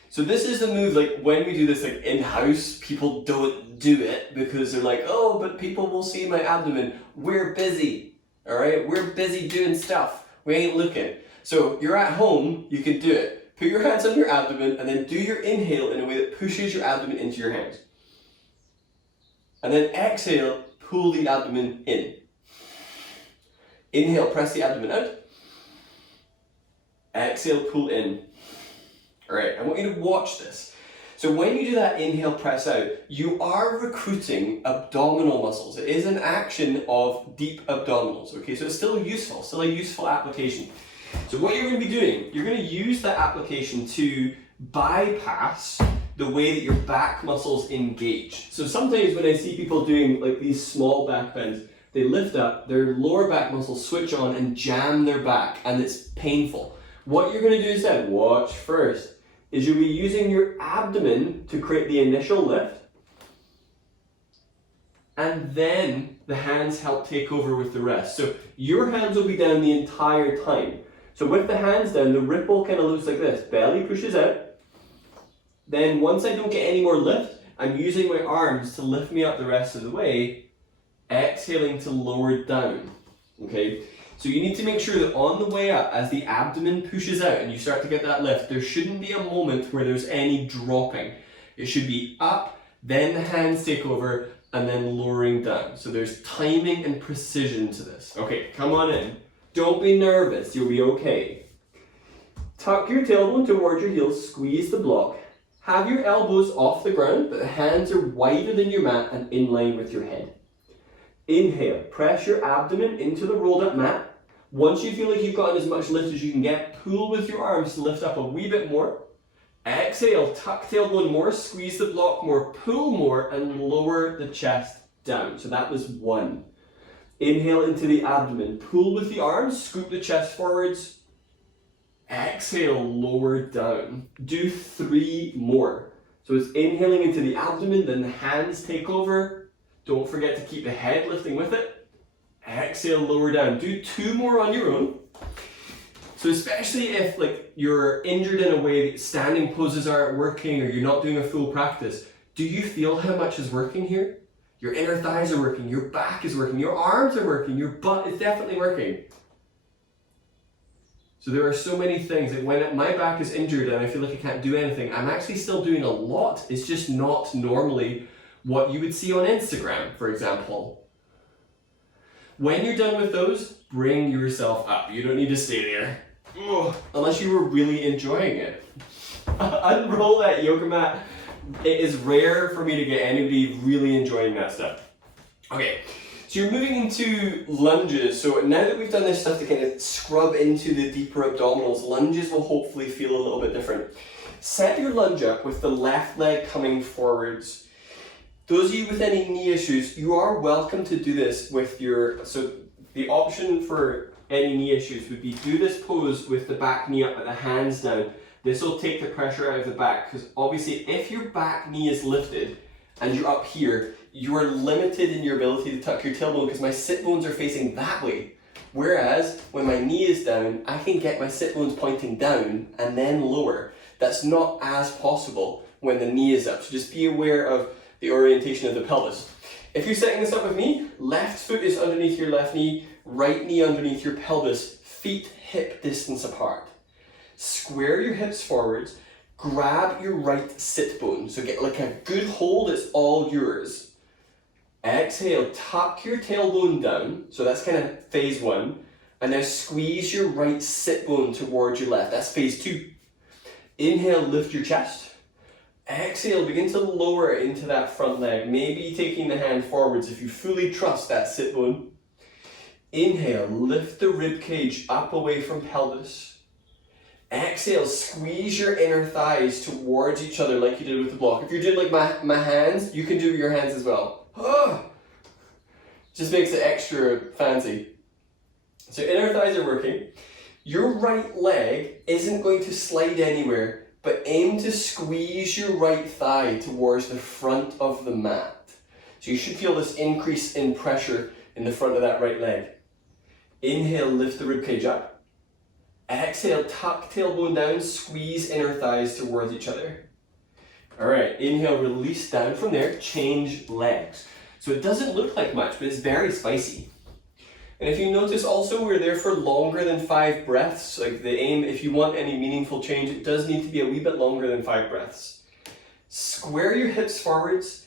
So this is the move, like when we do this like in-house, people don't do it because they're like, oh, but people will see my abdomen. We're busy, all right? We're busy doing stuff. We ain't looking. So you're at home, you can do it. Put your hands on your abdomen and then do your inhale in a way that pushes your abdomen into your hands. And then exhale, pull the abdomen in. Inhale, press the abdomen out. Exhale, pull in. All right, I want you to watch this. So when you do that inhale, press out, you are recruiting abdominal muscles. It is an action of deep abdominals, okay? So it's still useful, still a useful application. So what you're going to be doing, you're going to use that application to bypass the way that your back muscles engage. So sometimes when I see people doing like these small back bends, they lift up, their lower back muscles switch on and jam their back, and it's painful. What you're going to do instead, watch first, is you'll be using your abdomen to create the initial lift, and then the hands help take over with the rest. So your hands will be down the entire time. So with the hands down, the ripple kind of looks like this. Belly pushes out. Then once I don't get any more lift, I'm using my arms to lift me up the rest of the way, exhaling to lower down, okay? So you need to make sure that on the way up, as the abdomen pushes out and you start to get that lift, there shouldn't be a moment where there's any dropping. It should be up, then the hands take over, and then lowering down. So there's timing and precision to this. Okay, come on in. Don't be nervous, you'll be okay. Tuck your tailbone towards your heels, squeeze the block. Have your elbows off the ground, but the hands are wider than your mat and in line with your head. Inhale, press your abdomen into the rolled up mat. Once you feel like you've gotten as much lift as you can get, pull with your arms to lift up a wee bit more. Exhale, tuck tailbone more, squeeze the block more, pull more, and lower the chest down. So that was 1. Inhale into the abdomen, pull with the arms, scoop the chest forwards. Exhale, lower down. Do 3 more. So it's inhaling into the abdomen, then the hands take over. Don't forget to keep the head lifting with it. Exhale, lower down. Do 2 more on your own. So especially if like you're injured in a way that standing poses aren't working or you're not doing a full practice, do you feel how much is working here? Your inner thighs are working, your back is working, your arms are working, your butt is definitely working. So there are so many things that when my back is injured and I feel like I can't do anything, I'm actually still doing a lot. It's just not normally what you would see on Instagram, for example. When you're done with those, bring yourself up. You don't need to stay there. Ugh, unless you were really enjoying it. Unroll that yoga mat. It is rare for me to get anybody really enjoying that stuff. Okay, so you're moving into lunges. So now that we've done this stuff to kind of scrub into the deeper abdominals, lunges will hopefully feel a little bit different. Set your lunge up with the left leg coming forwards. Those of you with any knee issues, you are welcome to do this with your, so the option for any knee issues would be do this pose with the back knee up but the hands down. This will take the pressure out of the back, because obviously if your back knee is lifted and you're up here, you are limited in your ability to tuck your tailbone because my sit bones are facing that way. Whereas when my knee is down, I can get my sit bones pointing down and then lower. That's not as possible when the knee is up. So just be aware of the orientation of the pelvis. If you're setting this up with me, left foot is underneath your left knee, right knee underneath your pelvis, feet hip distance apart. Square your hips forwards, grab your right sit bone. So get like a good hold, it's all yours. Exhale, tuck your tailbone down. So that's kind of phase 1. And now squeeze your right sit bone towards your left. That's phase 2. Inhale, lift your chest. Exhale, begin to lower into that front leg. Maybe taking the hand forwards if you fully trust that sit bone. Inhale, lift the rib cage up away from pelvis. Exhale, squeeze your inner thighs towards each other like you did with the block. If you're doing like my hands, you can do your hands as well. Just makes it extra fancy. So inner thighs are working. Your right leg isn't going to slide anywhere, but aim to squeeze your right thigh towards the front of the mat. So you should feel this increase in pressure in the front of that right leg. Inhale, lift the ribcage up. Exhale, tuck tailbone down, squeeze inner thighs towards each other. All right, inhale, release down from there, change legs. So it doesn't look like much, but it's very spicy. And if you notice also, we're there for longer than 5 breaths. Like the aim, if you want any meaningful change, it does need to be a wee bit longer than 5 breaths. Square your hips forwards.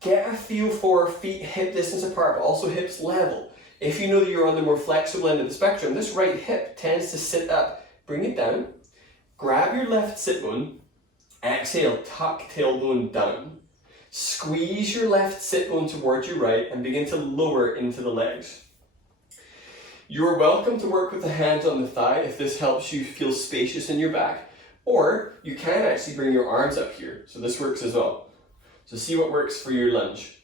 Get a feel for feet hip distance apart, but also hips level. If you know that you're on the more flexible end of the spectrum, this right hip tends to sit up. Bring it down. Grab your left sit bone. Exhale, tuck tailbone down. Squeeze your left sit bone towards your right and begin to lower into the legs. You're welcome to work with the hands on the thigh if this helps you feel spacious in your back, Or you can actually bring your arms up here. So this works as well. So see what works for your lunge.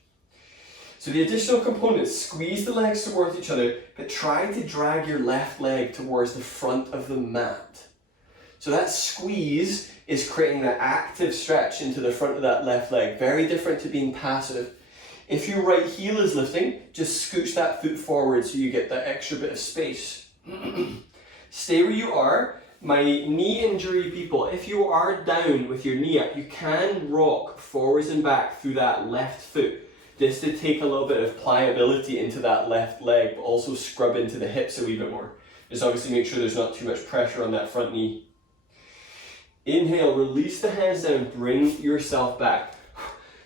So the additional components, squeeze the legs towards each other, but try to drag your left leg towards the front of the mat. So that squeeze is creating that active stretch into the front of that left leg, very different to being passive. If your right heel is lifting, just scooch that foot forward so you get that extra bit of space. Stay where you are. My knee injury people, if you are down with your knee up, you can rock forwards and back through that left foot, just to take a little bit of pliability into that left leg, but also scrub into the hips a wee bit more. Just obviously make sure there's not too much pressure on that front knee. Inhale, release the hands down, bring yourself back.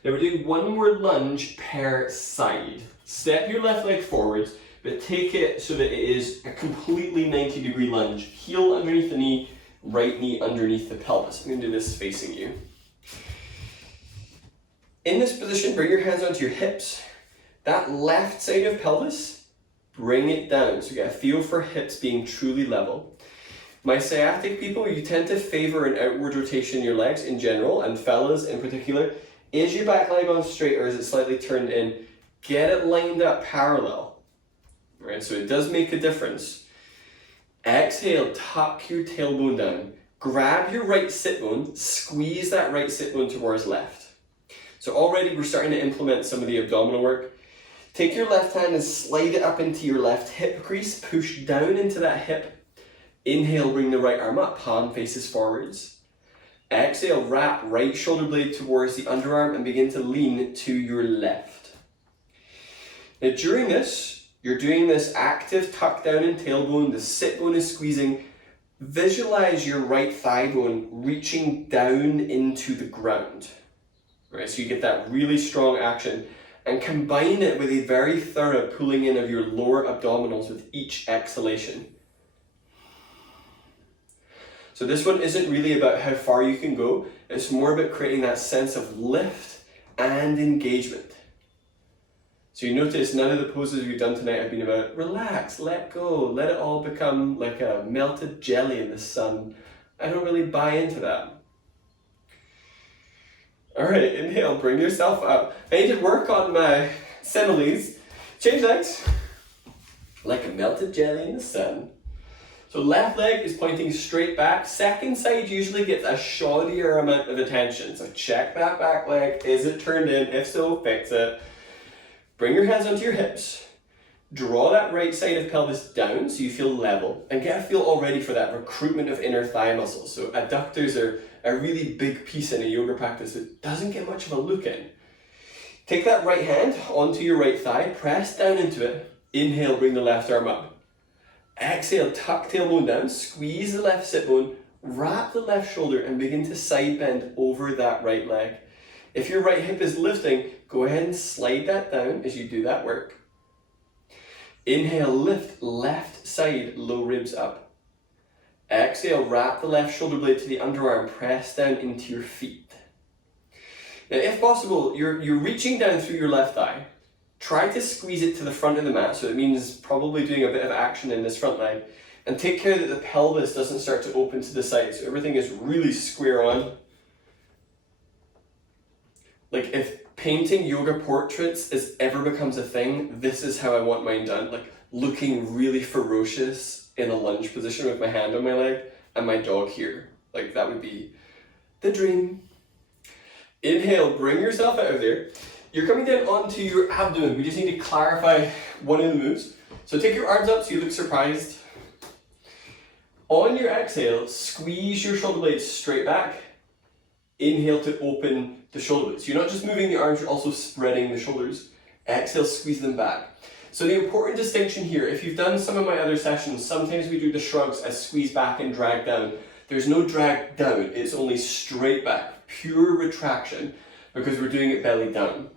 Now we're doing one more lunge per side. Step your left leg forwards, but take it so that it is a completely 90-degree lunge. Heel underneath the knee, right knee underneath the pelvis. I'm going to do this facing you. In this position, bring your hands onto your hips. That left side of pelvis, bring it down. So you get a feel for hips being truly level. My sciatic people, you tend to favor an outward rotation in your legs in general, and fellas in particular. Is your back leg on straight or is it slightly turned in? Get it lined up parallel. Right, so it does make a difference. Exhale, tuck your tailbone down. Grab your right sit bone, squeeze that right sit bone towards left. So already we're starting to implement some of the abdominal work. Take your left hand and slide it up into your left hip crease, push down into that hip. Inhale, bring the right arm up, palm faces forwards. Exhale, wrap right shoulder blade towards the underarm and begin to lean to your left. Now during this, you're doing this active tuck down in tailbone, the sit bone is squeezing. Visualize your right thigh bone reaching down into the ground. Right, so you get that really strong action and combine it with a very thorough pulling in of your lower abdominals with each exhalation. So this one isn't really about how far you can go, it's more about creating that sense of lift and engagement. So you notice none of the poses we've done tonight have been about relax, let go, let it all become like a melted jelly in the sun. I don't really buy into that. Alright, inhale, bring yourself up. I need to work on my similes. Change legs. Like a melted jelly in the sun. So left leg is pointing straight back. Second side usually gets a shoddier amount of attention. So check that back leg. Is it turned in? If so, fix it. Bring your hands onto your hips. Draw that right side of pelvis down so you feel level. And get a feel already for that recruitment of inner thigh muscles. So adductors are a really big piece in a yoga practice that doesn't get much of a look in. Take that right hand onto your right thigh. Press down into it. Inhale, bring the left arm up. Exhale, tuck tailbone down, squeeze the left sit bone, wrap the left shoulder and begin to side bend over that right leg. If your right hip is lifting, go ahead and slide that down as you do that work. Inhale, lift left side, low ribs up. Exhale, wrap the left shoulder blade to the underarm, press down into your feet. Now if possible, you're reaching down through your left thigh. Try to squeeze it to the front of the mat, so it means probably doing a bit of action in this front leg. And take care that the pelvis doesn't start to open to the side, so everything is really square on. Like if painting yoga portraits ever becomes a thing, this is how I want mine done. Like looking really ferocious in a lunge position with my hand on my leg and my dog here. Like that would be the dream. Inhale, bring yourself out of there. You're coming down onto your abdomen. We just need to clarify one of the moves. So take your arms up so you look surprised. On your exhale, squeeze your shoulder blades straight back. Inhale to open the shoulder blades. So you're not just moving the arms, you're also spreading the shoulders. Exhale, squeeze them back. So the important distinction here, if you've done some of my other sessions, sometimes we do the shrugs as squeeze back and drag down. There's no drag down, it's only straight back, pure retraction, because we're doing it belly down.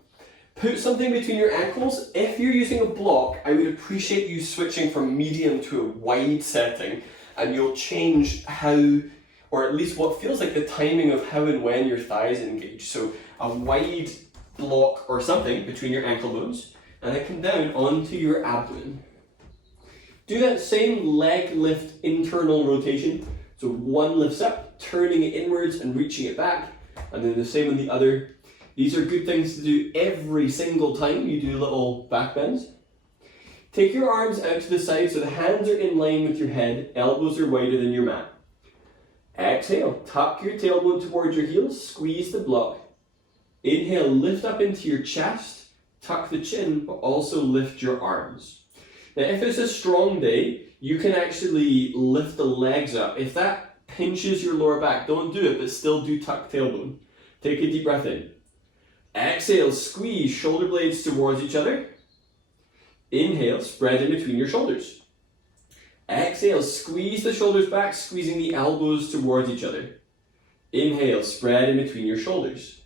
Put something between your ankles. If you're using a block, I would appreciate you switching from medium to a wide setting, and you'll change how, or at least what feels like the timing of how and when your thighs engage. So a wide block or something between your ankle bones, and then come down onto your abdomen. Do that same leg lift internal rotation, So one lifts up, turning it inwards and reaching it back, and then the same on the other. These are good things to do every single time you do little back bends. Take your arms out to the side so the hands are in line with your head, elbows are wider than your mat. Exhale, tuck your tailbone towards your heels, squeeze the block. Inhale, lift up into your chest, tuck the chin, but also lift your arms. Now if it's a strong day, you can actually lift the legs up. If that pinches your lower back, don't do it, but still do tuck tailbone. Take a deep breath in. Exhale, squeeze shoulder blades towards each other. Inhale, spread in between your shoulders. Exhale, squeeze the shoulders back, squeezing the elbows towards each other. Inhale, spread in between your shoulders.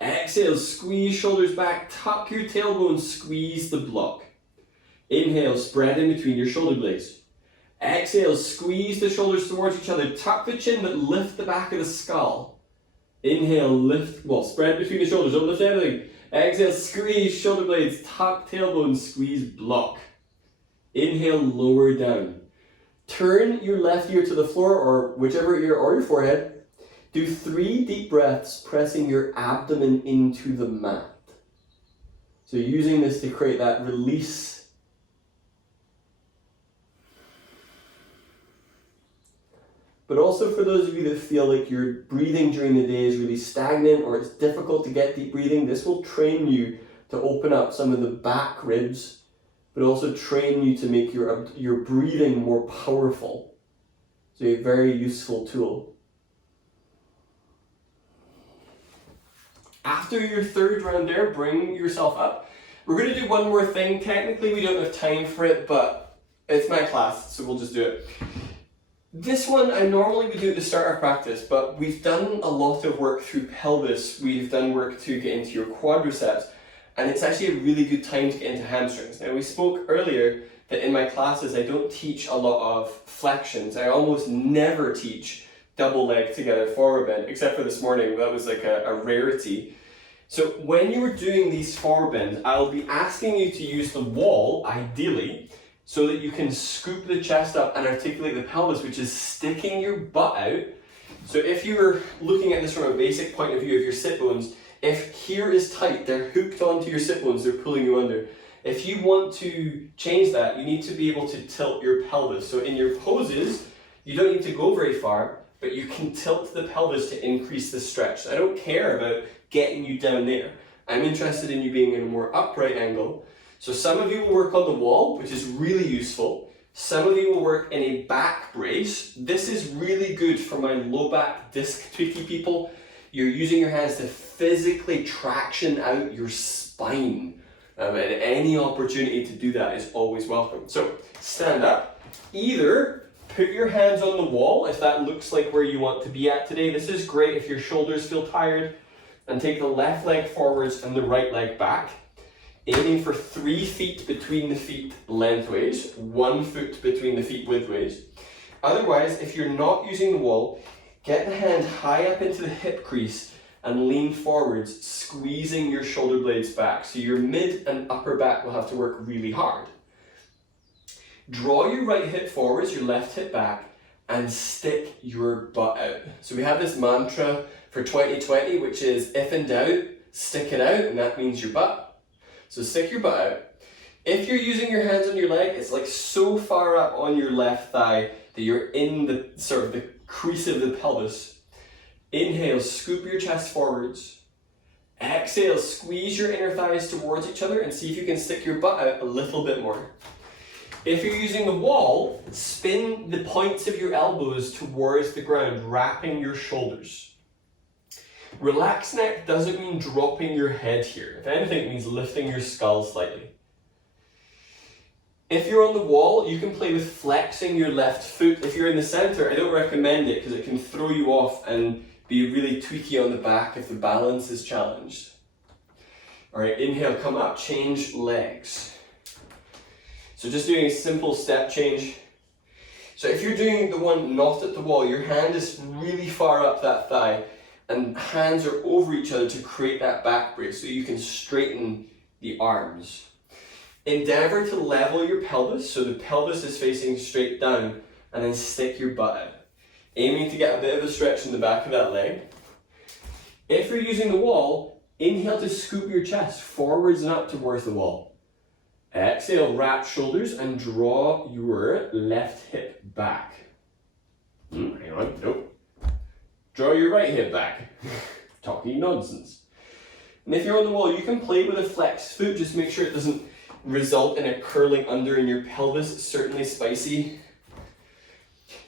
Exhale, squeeze shoulders back, tuck your tailbone, squeeze the block. Inhale, spread in between your shoulder blades. Exhale, squeeze the shoulders towards each other, tuck the chin but lift the back of the skull. Inhale, lift, spread between the shoulders, don't lift everything. Exhale, squeeze shoulder blades, tuck tailbone, squeeze block. Inhale, lower down. Turn your left ear to the floor or whichever ear or your forehead. Do 3 deep breaths, pressing your abdomen into the mat. So using this to create that release. But also for those of you that feel like your breathing during the day is really stagnant or it's difficult to get deep breathing, this will train you to open up some of the back ribs, but also train you to make your breathing more powerful. So a very useful tool. After your third round there, bring yourself up. We're going to do one more thing. Technically we don't have time for it, but it's my class, so we'll just do it. This one I normally would do at the start of practice, but we've done a lot of work through pelvis, we've done work to get into your quadriceps, and it's actually a really good time to get into hamstrings. Now we spoke earlier that in my classes I don't teach a lot of flexions. I almost never teach double leg together forward bend, except for this morning, that was like a rarity. So when you're doing these forward bends, I'll be asking you to use the wall, ideally, so that you can scoop the chest up and articulate the pelvis, which is sticking your butt out. So if you're looking at this from a basic point of view of your sit bones, if here is tight, they're hooked onto your sit bones, they're pulling you under. If you want to change that, you need to be able to tilt your pelvis. So in your poses, you don't need to go very far, but you can tilt the pelvis to increase the stretch. I don't care about getting you down there. I'm interested in you being in a more upright angle. So some of you will work on the wall, which is really useful. Some of you will work in a back brace. This is really good for my low back disc tweaky people. You're using your hands to physically traction out your spine. And any opportunity to do that is always welcome. So stand up. Either put your hands on the wall if that looks like where you want to be at today. This is great if your shoulders feel tired. And take the left leg forwards and the right leg back. Aiming for 3 feet between the feet lengthways, 1 foot between the feet widthways. Otherwise, if you're not using the wall, get the hand high up into the hip crease and lean forwards, squeezing your shoulder blades back. So your mid and upper back will have to work really hard. Draw your right hip forwards, your left hip back, and stick your butt out. So we have this mantra for 2020, which is if in doubt, stick it out, and that means your butt. So stick your butt out. If you're using your hands on your leg, it's like so far up on your left thigh that you're in the sort of the crease of the pelvis. Inhale, scoop your chest forwards. Exhale, squeeze your inner thighs towards each other and see if you can stick your butt out a little bit more. If you're using the wall, spin the points of your elbows towards the ground, wrapping your shoulders. Relaxed neck doesn't mean dropping your head here. If anything, it means lifting your skull slightly. If you're on the wall, you can play with flexing your left foot. If you're in the center, I don't recommend it because it can throw you off and be really tweaky on the back if the balance is challenged. All right, inhale, come up, change legs. So just doing a simple step change. So if you're doing the one not at the wall, your hand is really far up that thigh and hands are over each other to create that back brace so you can straighten the arms. Endeavor to level your pelvis so the pelvis is facing straight down and then stick your butt out. aiming to get a bit of a stretch in the back of that leg. If you're using the wall, inhale to scoop your chest forwards and up towards the wall. Exhale, wrap shoulders and draw your left hip back. Hang on, nope. Draw your right hip back. Talking nonsense. And if you're on the wall, you can play with a flexed foot, just make sure it doesn't result in a curling under in your pelvis. It's certainly spicy.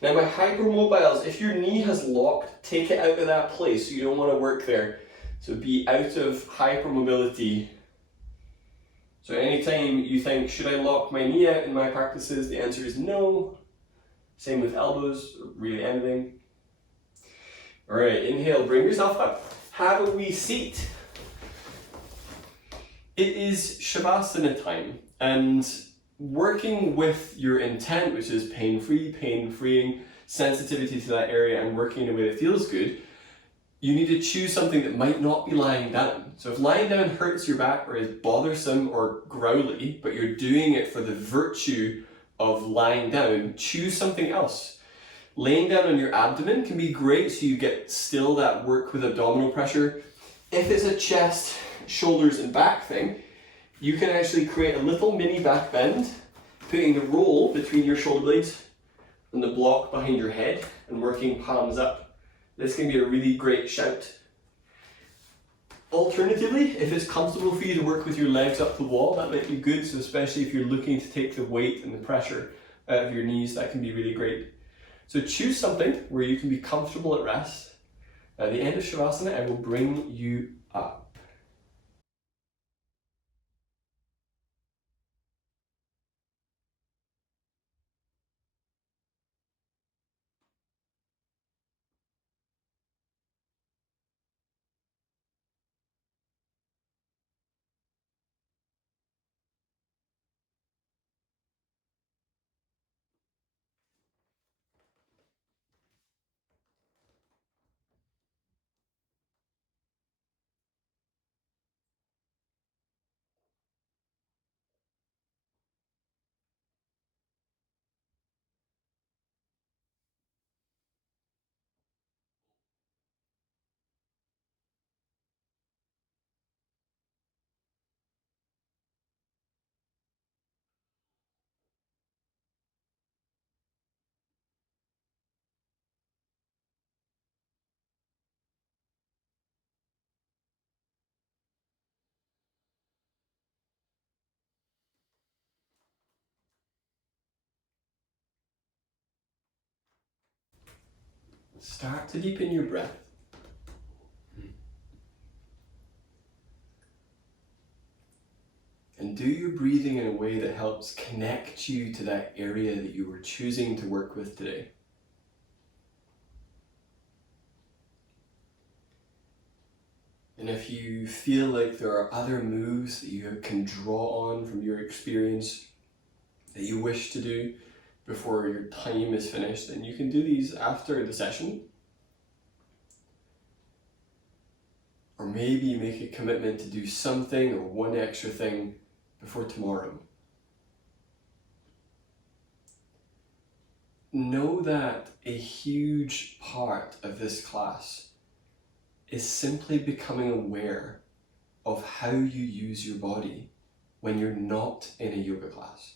Now my hypermobiles, if your knee has locked, take it out of that place. You don't want to work there. So be out of hypermobility. So anytime you think, should I lock my knee out in my practices? The answer is no. Same with elbows, or really anything. All right, inhale, bring yourself up. Have a wee seat. It is Shavasana time, and working with your intent, which is pain-free, pain-freeing, sensitivity to that area, and working in a way that feels good, you need to choose something that might not be lying down. So if lying down hurts your back or is bothersome or growly, but you're doing it for the virtue of lying down, choose something else. Laying down on your abdomen can be great, so you get still that work with abdominal pressure. If it's a chest, shoulders and back thing, you can actually create a little mini back bend, putting the roll between your shoulder blades and the block behind your head and working palms up. This can be a really great shout. Alternatively, if it's comfortable for you to work with your legs up the wall, that might be good. So especially if you're looking to take the weight and the pressure out of your knees, that can be really great. So choose something where you can be comfortable at rest. At the end of Shavasana, I will bring you up. Start to deepen your breath. And do your breathing in a way that helps connect you to that area that you were choosing to work with today. And if you feel like there are other moves that you can draw on from your experience that you wish to do before your time is finished, then you can do these after the session. Or maybe make a commitment to do something or one extra thing before tomorrow. Know that a huge part of this class is simply becoming aware of how you use your body when you're not in a yoga class.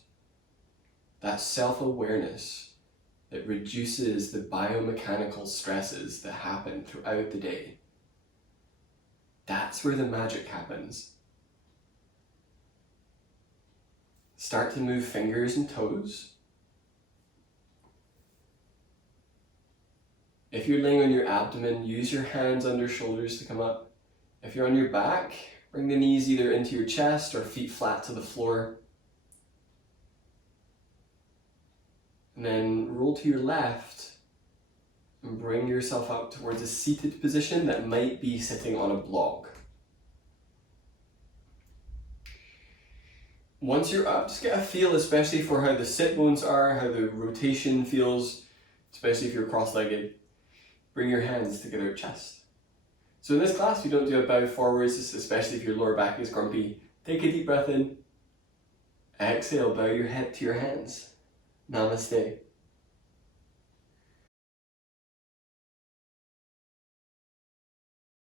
That self-awareness that reduces the biomechanical stresses that happen throughout the day. That's where the magic happens. Start to move fingers and toes. If you're laying on your abdomen, use your hands under shoulders to come up. If you're on your back, bring the knees either into your chest or feet flat to the floor. And then roll to your left and bring yourself up towards a seated position that might be sitting on a block. Once you're up, just get a feel, especially for how the sit bones are, how the rotation feels, especially if you're cross-legged. Bring your hands together at chest. So in this class, we don't do a bow forwards, especially if your lower back is grumpy. Take a deep breath in. Exhale, bow your head to your hands. Namaste.